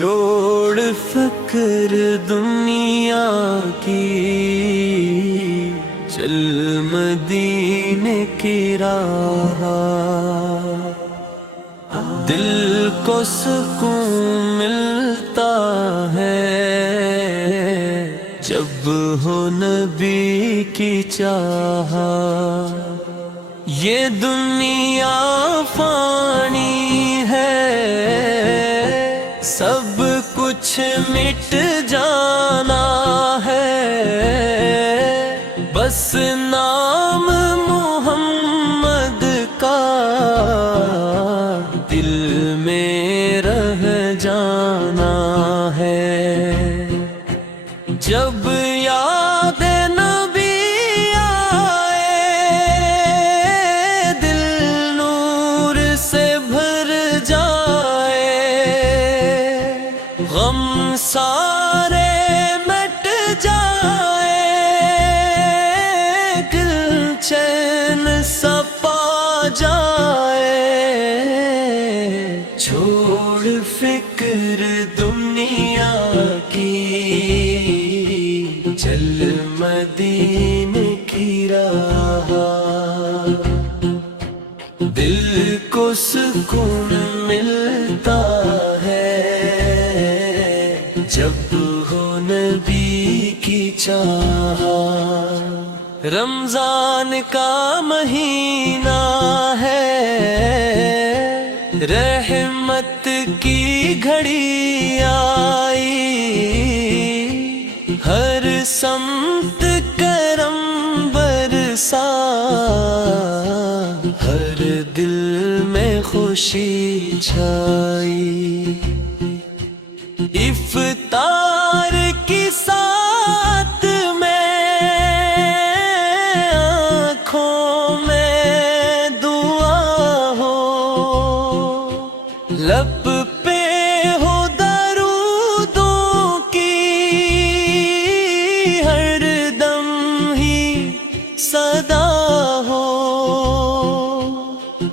چھوڑ فکر دنیا کی، چل مدینے کی راہ، دل کو سکون ملتا ہے جب ہو نبی کی چاہ۔ یہ دنیا فانی ہے، سب کچھ مٹ جانا ہے، بس نام محمد کا دل میں رہ جانا ہے۔ جب یاد نبی آئے، دل نور سے بھر جائے، غم سارے مٹ جائے، دل چین سا پا جائے۔ چھوڑ فکر دنیا کی، چل مدینے کی راہ، دل کو سکون ملتا ہے جب ہو نبی کی چاہ۔ رمضان کا مہینہ ہے، رحمت کی گھڑی آئی، ہر سمت کرم برسا، ہر دل میں خوشی چھائی۔ افطار کی ساتھ میں آنکھوں میں دعا ہو، لب پہ ہو درودوں کی ہر دم ہی صدا ہو۔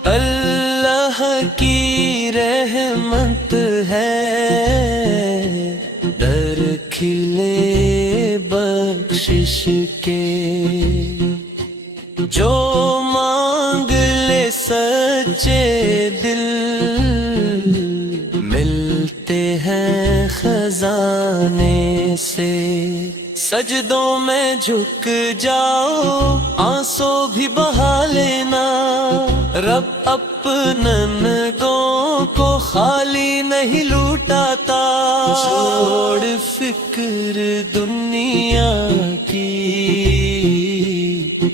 اللہ کی رحمت ہے، در کھلے بخشش کے، جو مانگ لے سچے دل، ملتے ہیں خزانے سے۔ سجدوں میں جھک جاؤ، آنسو بھی بہا لینا، رب اپنن گوں کو خالی نہیں لوٹاتا۔ چھوڑ فکر دنیا کی،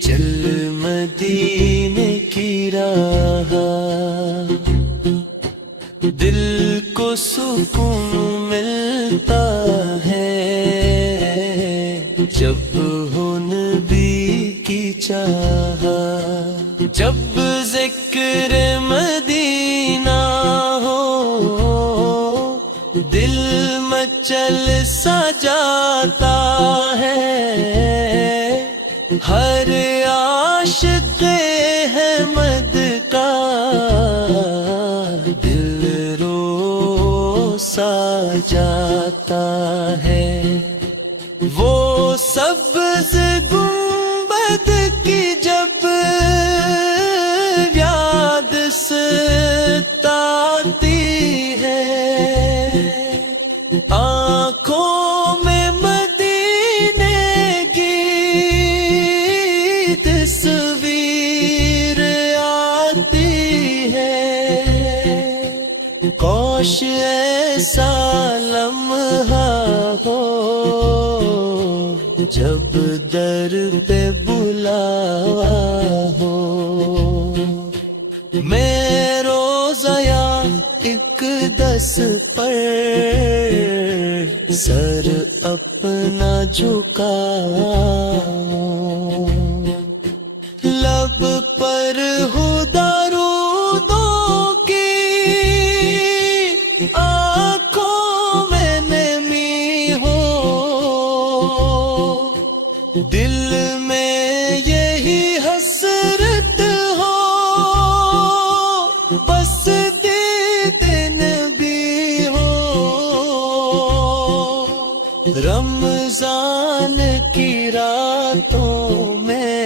چل مدینے کی راہ، دل کو سکون ملتا ہے جب ہو نبی کی چاہ۔ جب ذکر مدینہ ہو، دل مچل سا جاتا ہے، ہر عاشق احمد کا دل رو سا جاتا ہے۔ وہ سبز گنبد کی جب یاد ستاتی ہے، آنکھوں میں مدینے کی تصویر آتی ہے، کاش ایسا لمحہ ہو جب در پہ بلاوا ہو۔ میں روزہ یا ایک دس پر سر اپنا جھکاؤں، لب پر ہو درودوں کی، آنکھوں میں نمی ہو، دل میں یہی حسرت ہو، بس دید نبی ہو۔ رمضان کی راتوں میں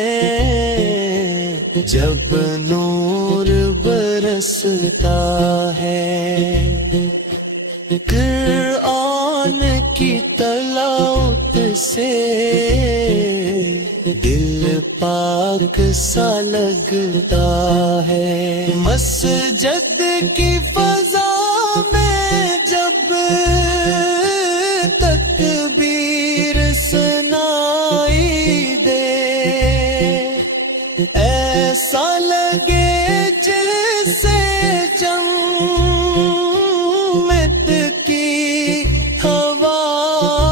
جب نور برستا ہے، قرآن کی تلاوت سے دل پاک سا لگتا ہے، مسجد کی فضا میں جب تکبیر سنائی دے، ایسا لگے جیسے جنت کی ہوائیں،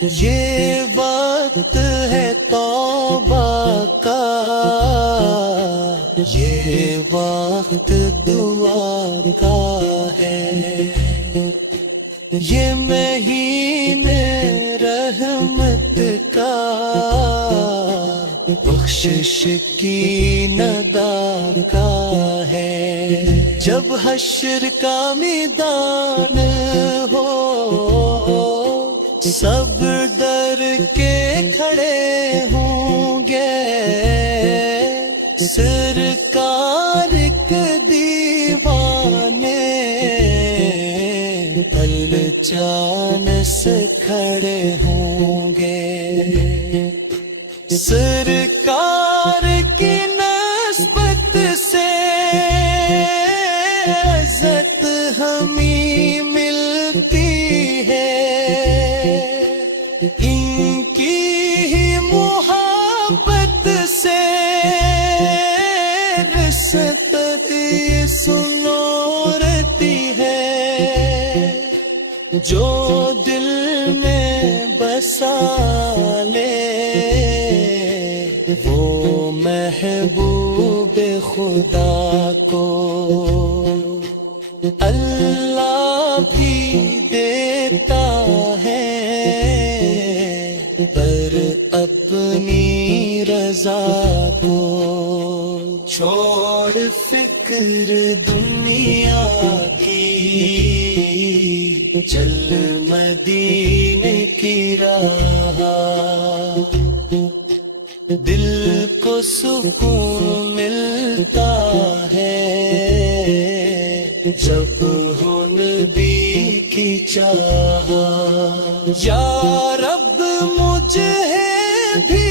یہ وقت ہے توبہ کا، یہ وقت دعا کا ہے، یہ مہینے رحمت کا، بخشش کی ندا کا ہے، جب حشر کا میدان ہو سب ڈر کے کھڑے ہوں گے، سرکار کے دیوانے پہچانس کھڑے ہوں گے، سرکار کی نسبت سے عزت ہمیں ملتی ہے، ان کی ہی محبت سے رشت سنورتی ہے، جو دل میں بسا لے وہ محبوب خدا کو اللہ بھی دیتا ہے، پر اپنی رضا کو، چھوڑ فکر دنیا کی، چل مدینے کی راہ، دل کو سکون ملتا ہے جب ہو نبی کی چاہ، یا رب مجھے بھی